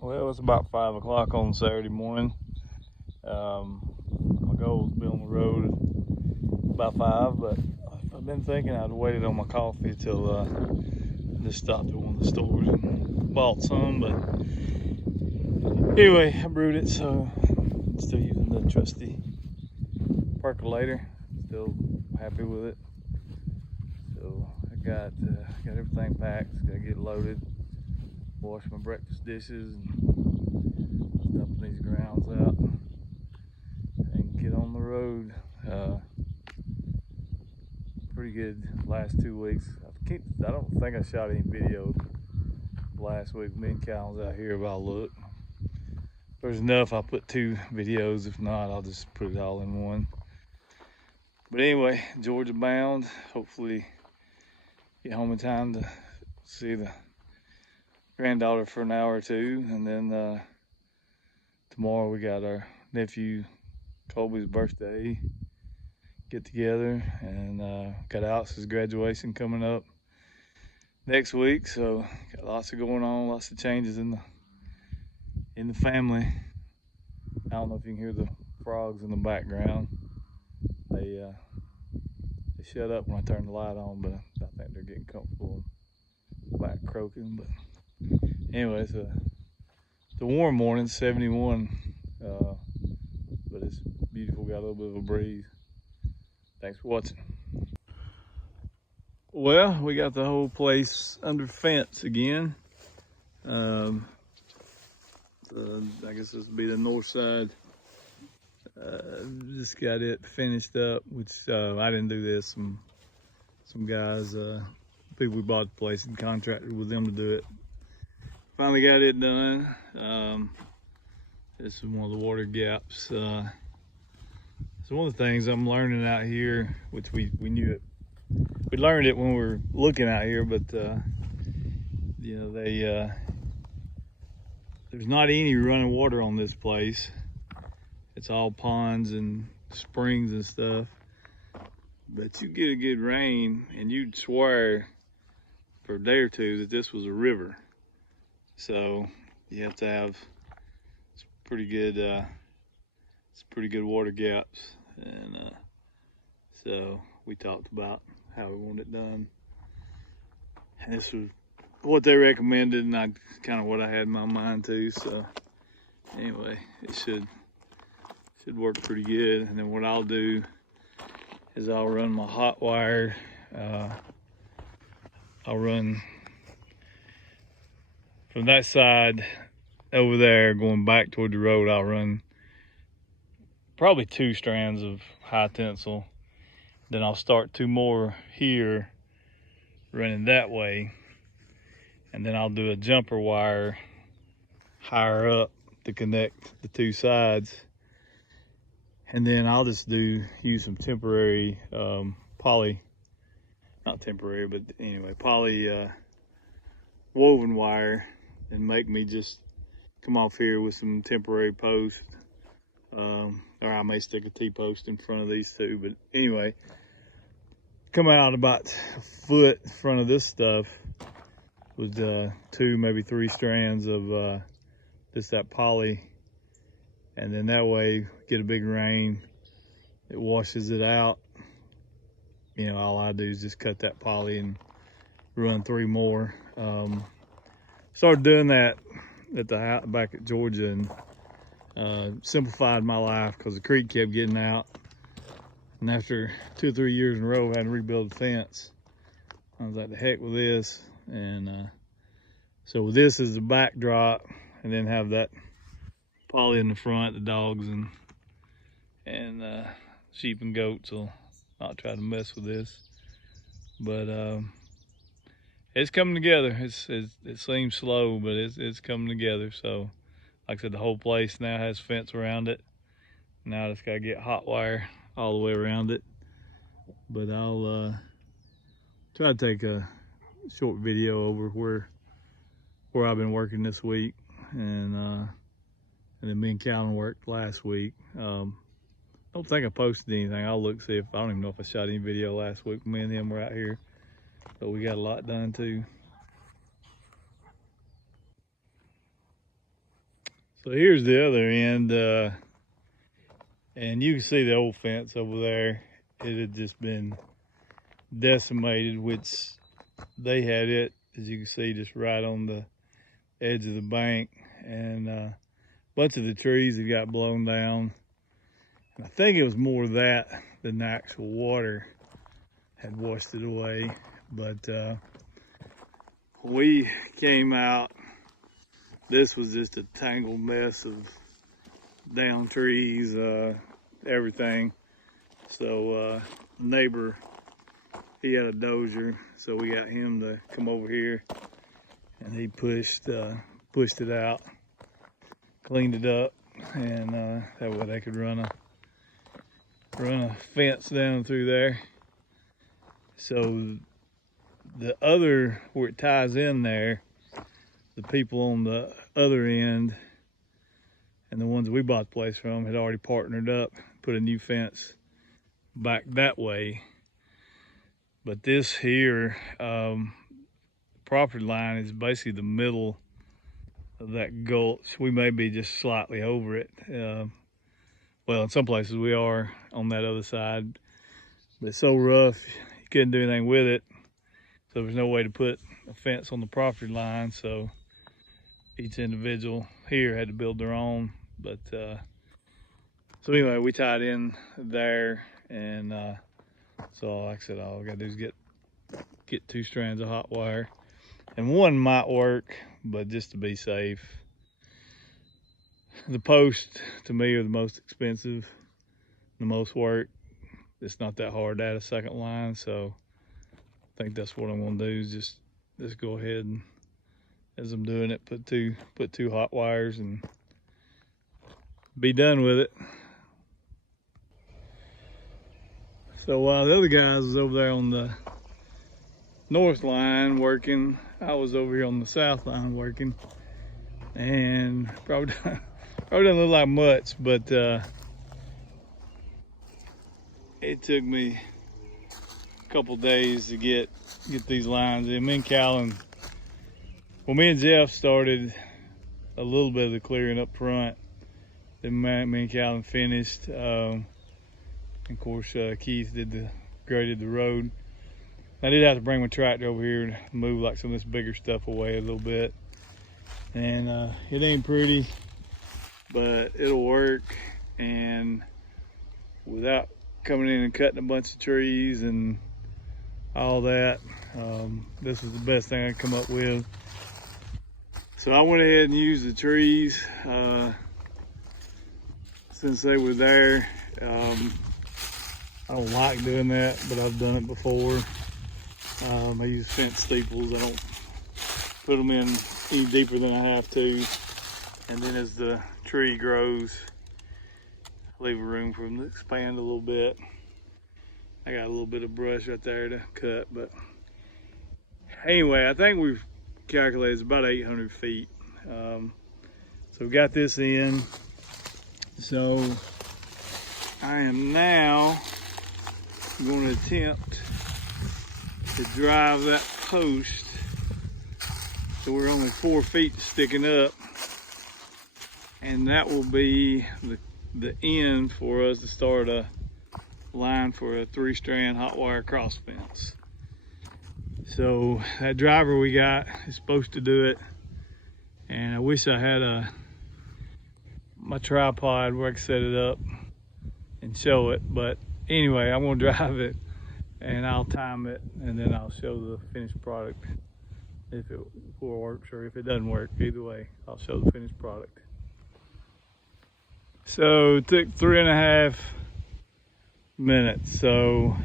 Well, it's about 5 o'clock on Saturday morning. My goal is to be on the road by 5, but I've been thinking I'd waited on my coffee till I just stopped at one of the stores and bought some. But anyway, I brewed it, so I'm still using the trusty percolator. Still happy with it. So I got everything packed. Gotta get loaded. Wash my breakfast dishes and dumping these grounds out and get on the road. Pretty good last 2 weeks. I don't think I shot any video last week. Me and Cal's out here, but I'll look. If there's enough, I'll put 2 videos. If not, I'll just put it all in one. But anyway, Georgia bound. Hopefully get home in time to see the granddaughter for an hour or two, and then tomorrow we got our nephew Colby's birthday get together, and got Alex's graduation coming up next week. So got lots of going on, lots of changes in the family. I don't know if you can hear the frogs in the background. They shut up when I turned the light on, but I think they're getting comfortable back croaking. But anyway, it's a warm morning, 71, but it's beautiful. Got a little bit of a breeze. Thanks for watching. Well, we got the whole place under fence again. I guess this will be the north side. Just got it finished up, which I didn't do this. Some guys, people we bought the place and contracted with them to do it. Finally got it done. This is one of the water gaps. So one of the things I'm learning out here, which we knew it, we learned it when we were looking out here, but you know, there's not any running water on this place. It's all ponds and springs and stuff. But you get a good rain and you'd swear for a day or two that this was a river. So you have to have some pretty good water gaps. And so we talked about how we want it done. And this was what they recommended, and kind of what I had in my mind too. So anyway, it should work pretty good. And then what I'll do is I'll run my hot wire. I'll run from that side over there going back toward the road. I'll run probably 2 strands of high tensile. Then I'll start 2 more here running that way. And then I'll do a jumper wire higher up to connect the 2 sides. And then I'll just use some temporary poly, not temporary, but anyway, poly woven wire, and make me just come off here with some temporary posts. Or I may stick a T-post in front of these 2, but anyway, come out about a foot in front of this stuff with 2, maybe 3 strands of just that poly. And then that way, get a big rain, it washes it out. You know, all I do is just cut that poly and run 3 more. Started doing that at the house back at Georgia, and simplified my life because the creek kept getting out. And after 2 or 3 years in a row having to rebuild the fence, I was like, the heck with this. And so with this as the backdrop, and then have that poly in the front, the dogs and sheep and goats will not try to mess with this. But it's coming together. It seems slow, but it's coming together. So like I said, the whole place now has fence around it. Now I just gotta get hot wire all the way around it. But I'll try to take a short video over where I've been working this week, and then me and Calvin worked last week. Don't think I posted anything. I'll look, see if, I don't even know if I shot any video last week. Me and him were out here, but we got a lot done too. So here's the other end, and you can see the old fence over there. It had just been decimated, which they had it, as you can see, just right on the edge of the bank, and a bunch of the trees that got blown down. And I think it was more that than the actual water had washed it away. But we came out, this was just a tangled mess of down trees, everything. So neighbor, he had a dozer, so we got him to come over here, and he pushed it out, cleaned it up, and that way they could run a fence down through there. So the other, where it ties in there, the people on the other end and the ones we bought the place from had already partnered up, put a new fence back that way. But this here, property line is basically the middle of that gulch. We may be just slightly over it. Well, in some places we are on that other side, but it's so rough, you couldn't do anything with it. So there's no way to put a fence on the property line. So each individual here had to build their own. But so anyway, we tied in there, and so like I said, all we gotta do is get 2 strands of hot wire, and one might work, but just to be safe. The posts to me are the most expensive, the most work. It's not that hard to add a second line, so I think that's what I'm gonna do, is just go ahead and, as I'm doing it, put two hot wires and be done with it. So while the other guys was over there on the north line working, I was over here on the south line working, and probably doesn't look like much, but it took me a couple days to get these lines in. Me and Jeff started a little bit of the clearing up front. Then me and Calvin finished. Of course, Keith graded the road. I did have to bring my tractor over here to move like some of this bigger stuff away a little bit. And it ain't pretty, but it'll work. And without coming in and cutting a bunch of trees and all that, this was the best thing I could come up with. So I went ahead and used the trees since they were there. I don't like doing that, but I've done it before. I use fence steeples. I don't put them in any deeper than I have to. And then as the tree grows, leave room for them to expand a little bit. I got a little bit of brush right there to cut, but anyway, I think we've calculated it's about 800 feet. So we got this in. So I am now going to attempt to drive that post so we're only 4 feet sticking up, and that will be the end for us to start a line for a 3-strand hot wire cross fence. So that driver we got is supposed to do it, and I wish I had my tripod where I could set it up and show it, but anyway, I'm gonna drive it and I'll time it, and then I'll show the finished product if it works or if it doesn't work. Either way, I'll show the finished product. So it took 3.5 minutes. So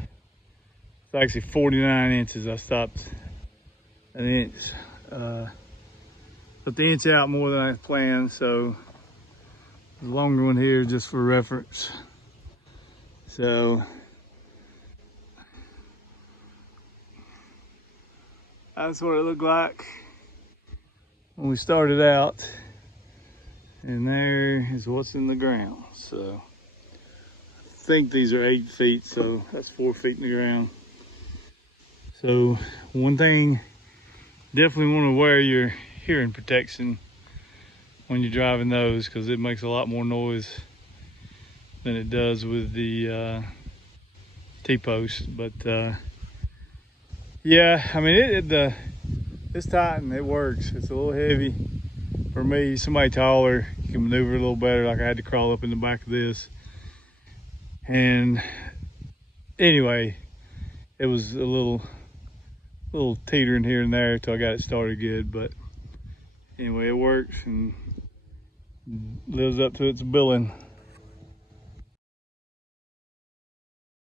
it's actually 49 inches. I stopped an inch. Put the inch out more than I planned, so the longer one here just for reference. So that's what it looked like when we started out, and there is what's in the ground. So I think these are 8 feet, so that's 4 feet in the ground. So one thing, definitely want to wear your hearing protection when you're driving those, because it makes a lot more noise than it does with the T-post. But yeah, I mean it's tight and it works. It's a little heavy for me. Somebody taller, you can maneuver a little better. Like I had to crawl up in the back of this. And anyway, it was a little teetering here and there till I got it started good. But anyway, it works and lives up to its billing.